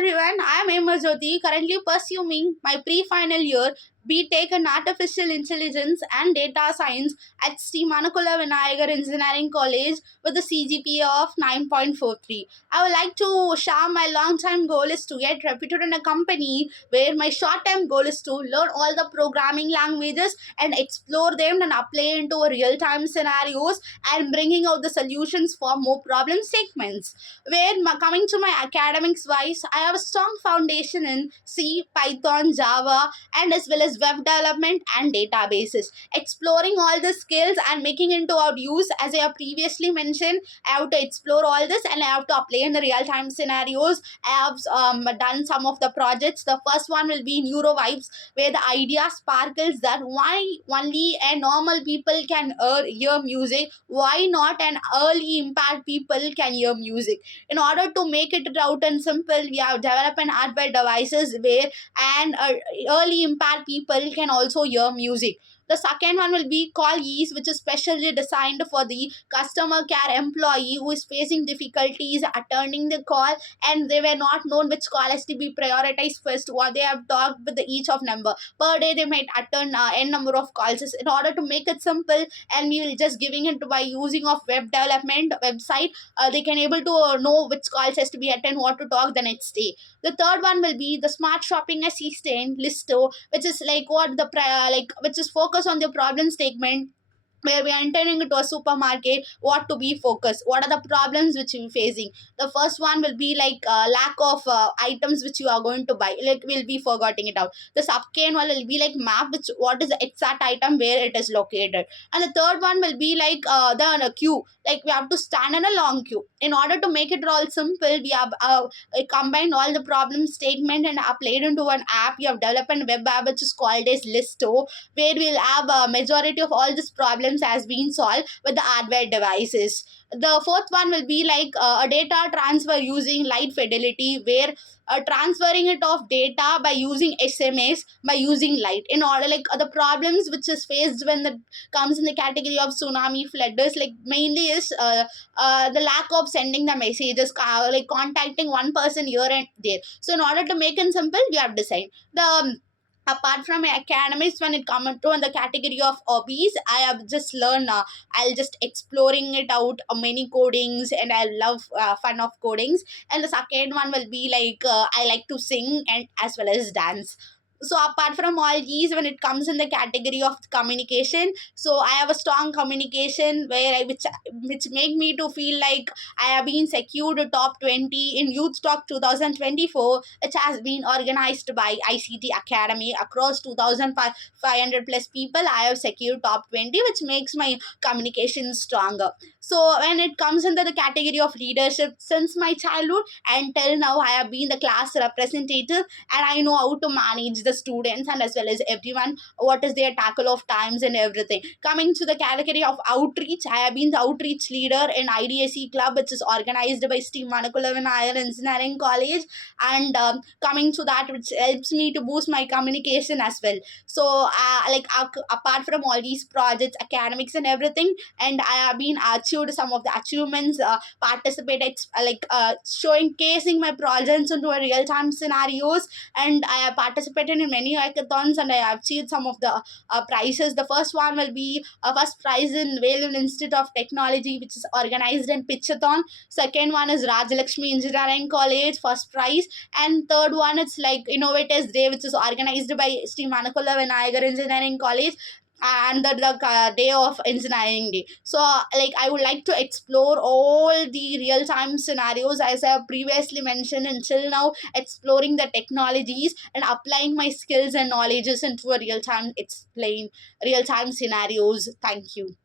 everyone, I am Emma Jyoti, currently pursuing my pre-final year BTech in Artificial Intelligence and Data Science at Sri Manakula Vinayagar Engineering College with a CGPA of 9.43. I would like to share my long-term goal is to get reputed in a company where my short-term goal is to learn all the programming languages and explore them and apply into a real-time scenarios and bringing out the solutions for more problem statements. Coming to my academics wise, I have a strong foundation in C, Python, Java, and as well as web development and databases. Exploring all the skills and making into our use, as I have previously mentioned, I have to explore all this and I have to apply in the real time scenarios. I have done some of the projects. The first one will be Neuro Vibes, where the idea sparkles that why only a normal people can hear music, why not an early impaired people can hear music. In order to make it out and simple, we have developed an hardware devices where and early impaired people can also hear music. The second one will be Call Ease, which is specially designed for the customer care employee who is facing difficulties attending the call and they were not known which call has to be prioritized first, what they have talked with the each of number. Per day they might attend n number of calls. In order to make it simple, and we will just giving it by using of web development website, they can able to know which calls has to be attended, what to talk the next day. The third one will be the smart shopping assistant Listo, which is like what the which is focused on the problem statement, where we are entering into a supermarket, what to be focused, what are the problems which you are facing. The first one will be like lack of items which you are going to buy, like we'll be forgetting it out. The second one will be like map, which what is the exact item where it is located. And the third one will be like the queue, like we have to stand in a long queue. In order to make it all simple, we have combined all the problem statement and applied into an app. We have developed a web app which is called as Listo, where we'll have a majority of all these problems has been solved with the hardware devices. The fourth one will be like a data transfer using light fidelity, where transferring it of data by using SMS by using light. In order like the problems which is faced when the comes in the category of tsunami flooders, like mainly is the lack of sending the messages, like contacting one person here and there. So in order to make it simple, we have designed the apart from my academics, when it comes to the category of hobbies, I have just learned I'll just exploring it out many codings, and I love fun of codings. And the second one will be like I like to sing and as well as dance. So apart from all these, when it comes in the category of communication, so I have a strong communication where which make me to feel like I have been secured top 20 in Youth Talk 2024, which has been organized by ICT Academy across 2,500 plus people. I have secured top 20, which makes my communication stronger. So when it comes into the category of leadership, since my childhood until now, I have been the class representative, and I know how to manage the students and as well as everyone, what is their tackle of times and everything. Coming to the category of outreach, I have been the outreach leader in IDSE club, which is organized by Sri Manakula Vinayagar Engineering College. And coming to that, which helps me to boost my communication as well. So apart from all these projects, academics and everything, and I have been achieved some of the achievements, participated showing casing my projects into a real time scenarios. And I have participated in many hackathons and I have achieved some of the prizes. The first one will be first prize in Velu Institute of Technology, which is organized in Pitchathon. Second one is Rajalakshmi Engineering College, first prize. And third one, it's like Innovators Day, which is organized by Sri Manakula Vinayagar Engineering College, and the day of engineering day. So like I would like to explore all the real time scenarios, as I have previously mentioned, until now exploring the technologies and applying my skills and knowledges into a real time explain real time scenarios. Thank you.